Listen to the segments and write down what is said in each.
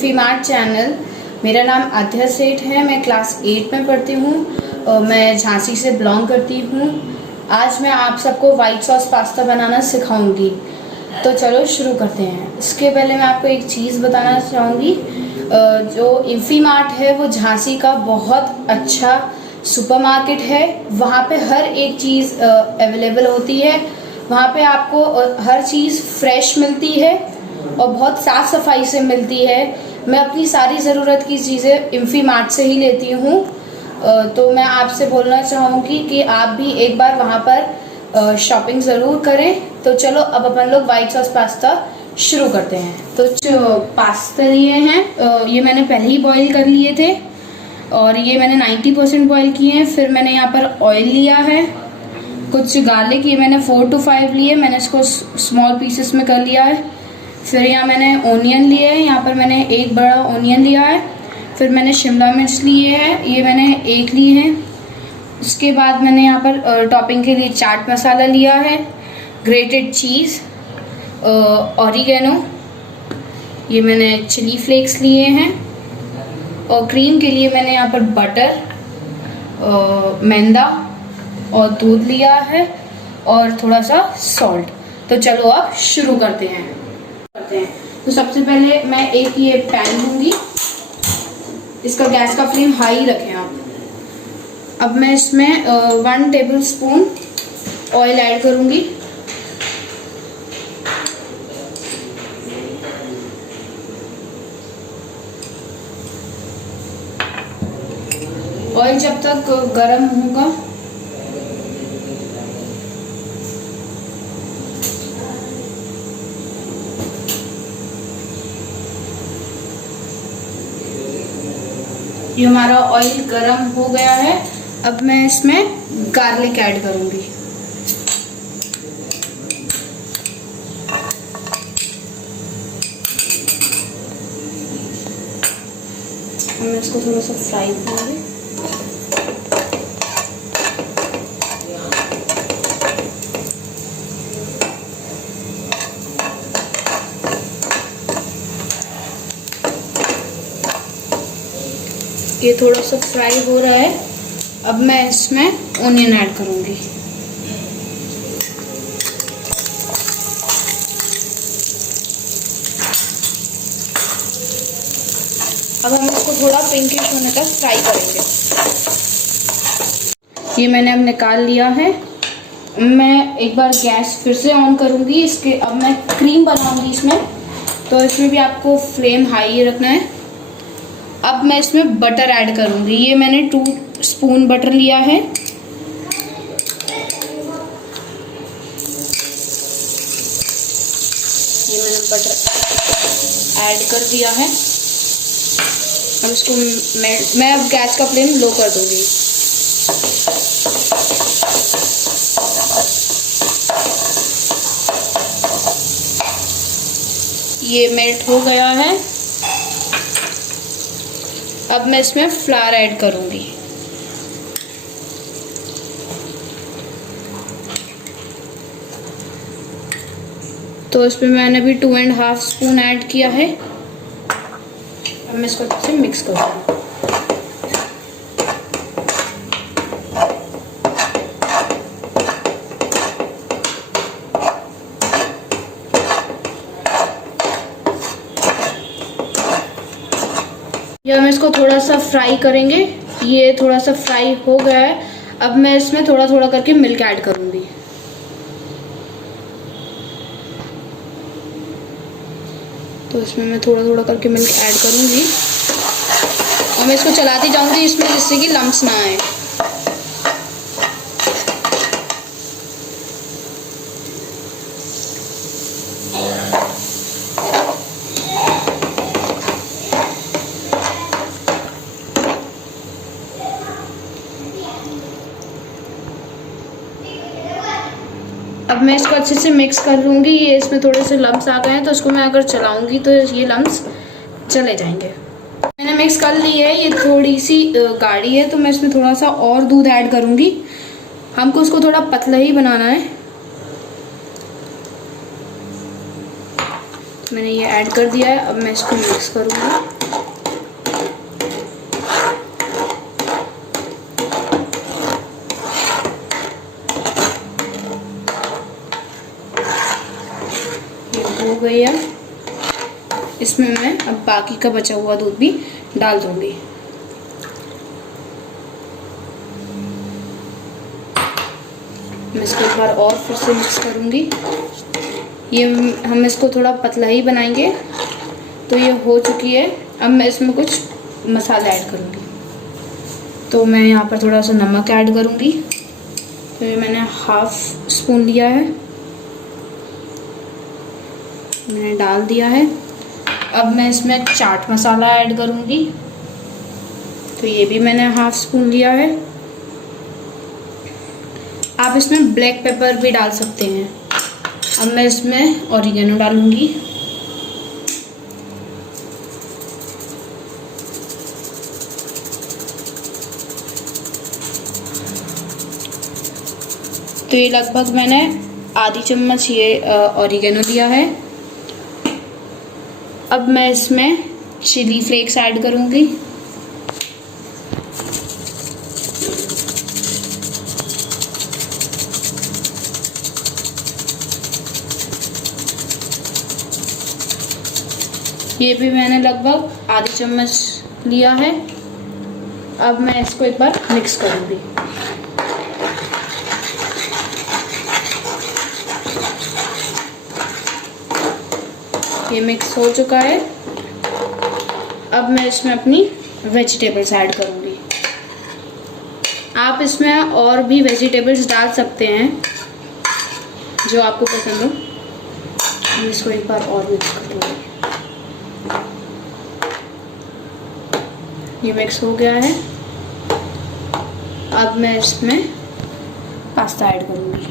इन्फीमार्ट channel. मेरा नाम आद्या सेठ है, मैं क्लास 8 में पढ़ती हूँ। मैं झांसी से बिलोंग करती हूँ। आज मैं आप सबको वाइट सॉस पास्ता बनाना सिखाऊंगी। तो चलो शुरू करते हैं। इसके पहले मैं आपको एक चीज़ बताना चाहूँगी। जो इन्फीमार्ट है वो झांसी का बहुत अच्छा सुपरमार्केट है। वहाँ पे हर एक चीज़ अवेलेबल होती है। वहाँ पे आपको हर चीज़ फ्रेश मिलती है और बहुत साफ़ सफाई से मिलती है। मैं अपनी सारी ज़रूरत की चीज़ें इन्फीमार्ट से ही लेती हूँ। तो मैं आपसे बोलना चाहूँगी कि आप भी एक बार वहाँ पर शॉपिंग ज़रूर करें। तो चलो अब अपन लोग वाइट सॉस पास्ता शुरू करते हैं। तो जो पास्ता लिए हैं ये मैंने पहले ही बॉईल कर लिए थे और ये मैंने 90% बॉईल किए हैं। फिर मैंने यहाँ पर ऑयल लिया है, कुछ गार्लिक ये मैंने 4 to 5 लिए, मैंने इसको स्मॉल पीसेस में कर लिया है। फिर यहाँ मैंने ओनियन लिए है, यहाँ पर मैंने एक बड़ा ओनियन लिया है। फिर मैंने शिमला मिर्च लिए है, ये मैंने एक ली है। उसके बाद मैंने यहाँ पर टॉपिंग के लिए चाट मसाला लिया है, ग्रेटेड चीज़, ऑरिगेनो, ये मैंने चिली फ्लेक्स लिए हैं और क्रीम के लिए मैंने यहाँ पर बटर, मैदा और दूध लिया है और थोड़ा सा सॉल्ट। तो चलो अब शुरू करते हैं। तो सबसे पहले मैं एक ये पैन लूँगी, इसका गैस का फ्लेम हाई रखें आप। अब मैं इसमें 1 टेबलस्पून ऑयल ऐड करूँगी। ऑयल जब तक गर्म होगा ये हमारा ऑयल गर्म हो गया है। अब मैं इसमें गार्लिक ऐड करूंगी। मैं इसको थोड़ा सा फ्राई करूंगी। ये थोड़ा सा फ्राई हो रहा है। अब मैं इसमें ओनियन ऐड करूंगी। अब हम इसको थोड़ा पिंकिश होने तक फ्राई करेंगे। ये मैंने अब निकाल लिया है। मैं एक बार गैस फिर से ऑन करूंगी। इसके अब मैं क्रीम बनाऊंगी इसमें, तो इसमें भी आपको फ्लेम हाई रखना है। अब मैं इसमें बटर ऐड करूंगी। ये मैंने 2 स्पून बटर लिया है। ये मैंने बटर ऐड कर दिया है। अब इसको मैं अब गैस का फ्लेम लो कर दूंगी। ये मेल्ट हो गया है। अब मैं इसमें फ्लावर ऐड करूंगी। तो इसमें मैंने भी 2.5 स्पून ऐड किया है। अब मैं इसको अच्छे से मिक्स करूंगी। ये हम इसको थोड़ा सा फ्राई करेंगे। ये थोड़ा सा फ्राई हो गया है। अब मैं इसमें थोड़ा थोड़ा करके मिल्क ऐड करूंगी। तो इसमें मैं थोड़ा थोड़ा करके मिल्क ऐड करूंगी और मैं इसको चलाती जाऊंगी इसमें, जिससे कि लम्स ना आए। अब मैं इसको अच्छे से मिक्स कर लूँगी। ये इसमें थोड़े से लम्स आ गए हैं, तो इसको मैं अगर चलाऊँगी तो ये लम्स चले जाएंगे। मैंने मिक्स कर ली है। ये थोड़ी सी गाढ़ी है, तो मैं इसमें थोड़ा सा और दूध ऐड करूँगी। हमको इसको थोड़ा पतला ही बनाना है। मैंने ये ऐड कर दिया है। अब मैं इसको मिक्स करूँगी। ये हो गई है। इसमें मैं अब बाकी का बचा हुआ दूध भी डाल दूँगी। मैं इसको एक बार और फिर से मिक्स करूँगी। ये हम इसको थोड़ा पतला ही बनाएंगे। तो ये हो चुकी है। अब मैं इसमें कुछ मसाला ऐड करूँगी। तो मैं यहाँ पर थोड़ा सा नमक ऐड करूँगी। तो ये मैंने 1/2 स्पून लिया है, मैंने डाल दिया है। अब मैं इसमें चाट मसाला ऐड करूँगी। तो ये भी मैंने 1/2 स्पून लिया है। आप इसमें ब्लैक पेपर भी डाल सकते हैं। अब मैं इसमें ऑरिगेनो डालूंगी। तो ये लगभग मैंने आधी चम्मच ये ऑरिगेनो दिया है। अब मैं इसमें चिली फ्लेक्स ऐड करूंगी। ये भी मैंने लगभग आधी चम्मच लिया है। अब मैं इसको एक बार मिक्स करूंगी। ये मिक्स हो चुका है। अब मैं इसमें अपनी वेजिटेबल्स ऐड करूंगी। आप इसमें और भी वेजिटेबल्स डाल सकते हैं जो आपको पसंद हो। मैं इसको एक बार और मिक्स कर लूँगी। ये मिक्स हो गया है। अब मैं इसमें पास्ता ऐड करूँगी।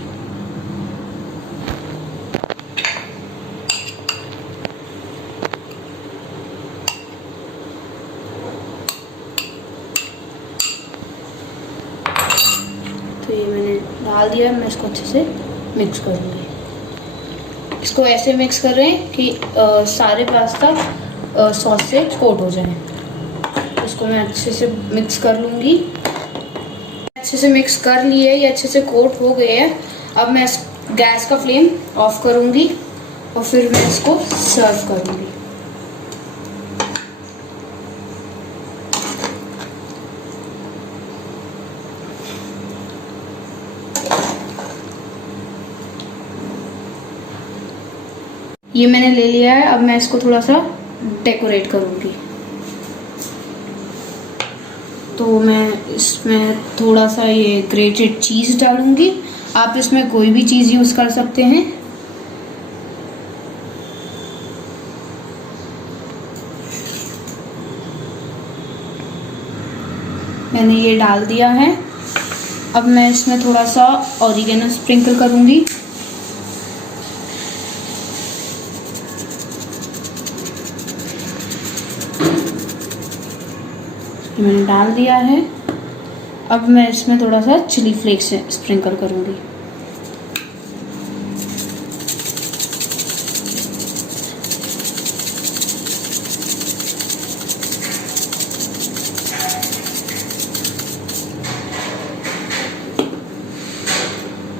तो ये मैंने डाल दिया। मैं इसको अच्छे से मिक्स करूँगी। इसको ऐसे मिक्स कर रहे हैं कि सारे पास्ता सॉस से कोट हो जाए। इसको मैं अच्छे से मिक्स कर लूँगी। अच्छे से मिक्स कर लिए, ये अच्छे से कोट हो गए हैं। अब मैं गैस का फ्लेम ऑफ करूँगी और फिर मैं इसको सर्व करूँगी। ये मैंने ले लिया है। अब मैं इसको थोड़ा सा डेकोरेट करूँगी। तो मैं इसमें थोड़ा सा ये ग्रेटेड चीज़ डालूँगी। आप इसमें कोई भी चीज़ यूज़ कर सकते हैं। मैंने ये डाल दिया है। अब मैं इसमें थोड़ा सा ऑरिगेनो स्प्रिंकल करूँगी। मैंने डाल दिया है। अब मैं इसमें थोड़ा सा चिली फ्लेक्स स्प्रिंकल करूँगी।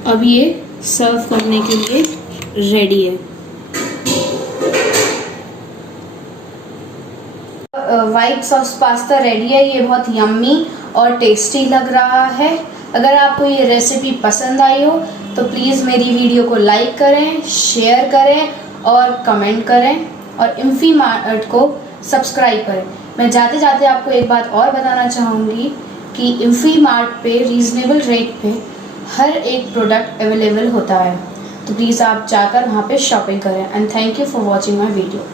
अब ये सर्व करने के लिए रेडी है। वाइट सॉस पास्ता रेडी है। ये बहुत यम्मी और टेस्टी लग रहा है। अगर आपको ये रेसिपी पसंद आई हो तो प्लीज़ मेरी वीडियो को लाइक करें, शेयर करें और कमेंट करें और इन्फीमार्ट को सब्सक्राइब करें। मैं जाते जाते आपको एक बात और बताना चाहूँगी कि इन्फीमार्ट पे रीज़नेबल रेट पे हर एक प्रोडक्ट अवेलेबल होता है। तो प्लीज़ आप जाकर वहाँ पे शॉपिंग करें। And thank you for watching my video.